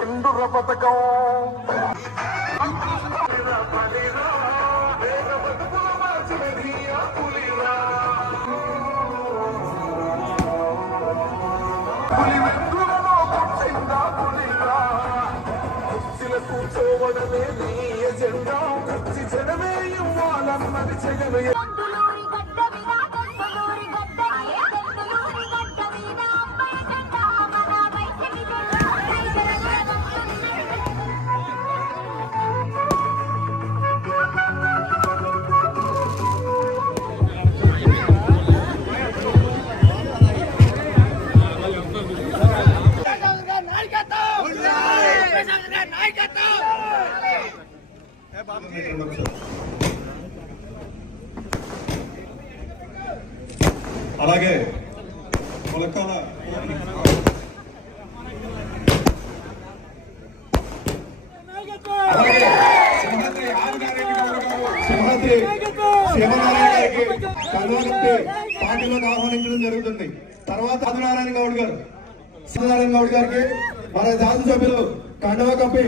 సింధుర పథకం కూర్చోవడమే నీ ఎజెండా కుర్చీ జనమే ఇవ్వాలన్నది జగమే అలాగే మొలకాల సింహాద్రి శివనారాయణ గారికి కల్వగట్టి పార్టీలోకి ఆహ్వానించడం జరుగుతుంది. తర్వాత ఆదినారాయణ గౌడ్ గారు సత్యనారాయణ గౌడ్ గారికి మన శాసనసభ్యులు కండువా కప్పి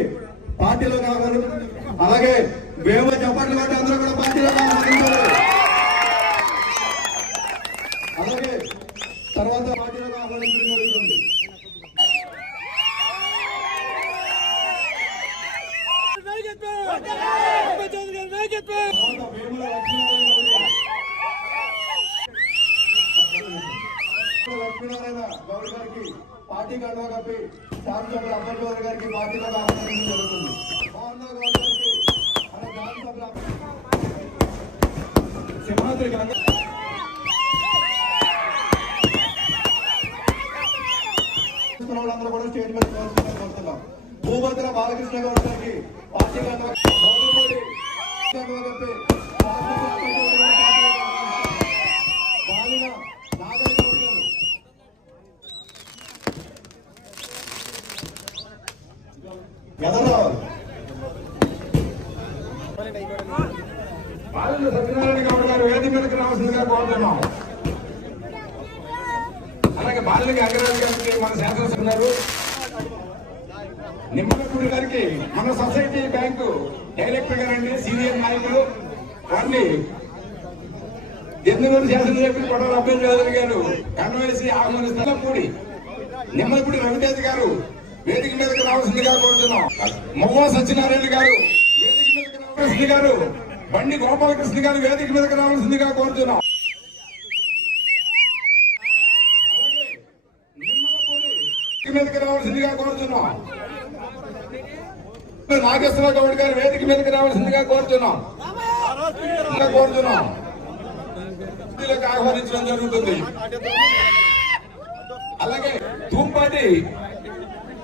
పార్టీలోకి ఆహ్వానించారు. అలాగే వేమ చప్పట్లు కొట్టి అందరూ కూడా పార్టీలోకి ఆహ్వానించారు. అలాగే తర్వాత పార్టీలోకి ఆహ్వానించడం జరుగుతుంది. లక్ష్మీనారాయణ గౌడ్ గారికి పార్టీ కండువా కప్పి శాసనసభ్యులు అప్పటి గారికి పార్టీలోకి ఆహ్వానించడం జరుగుతుంది. సింహాద్రి వాళ్ళందరూ కూడా స్టేట్ మీద కోరుతున్నాం. భూభద్ర బాలకృష్ణ గౌడ్ గారికి పార్టీ బాలిన నాగరి గౌడ్ గారు బాలిన సత్యనారాయణ గౌడ్ గారు వేదిక మీదకి రావాల్సిందిగా కోరుతున్నాం. అలాగే బాలిన గంగరాజు గారికి మన శాసనసభ్యులు నిమ్మలపూడి గారికి మన సొసైటీ బ్యాంకు డైరెక్టర్ గారండి సీనియర్ నాయకులు వారిని ఎందుకు శాసనసభ్యులు కొడాలి అబ్బాయి చౌదరి గారు కన్వేసి ఆహ్వానిస్తున్నపూడి నిమ్మలపూడి రవితేజ్ గారు వేదిక మీదకి రావాల్సిందిగా కోరుతున్నాం. మొవ్వ సత్యనారాయణ గారు వేదిక మీదకి రావాల్సింది గారు బండి గోపాలకృష్ణ గారు వేదిక మీదకి రావాల్సిందిగా కోరుతున్నాం. మీదకి రావాల్సిందిగా కోరుతున్నాం. నాగేశ్వర గౌడ్ గారు వేదిక మీదకి రావాల్సిందిగా కోరుతున్నాం. ఆహ్వానించడం జరుగుతుంది. అలాగే తూంపాటి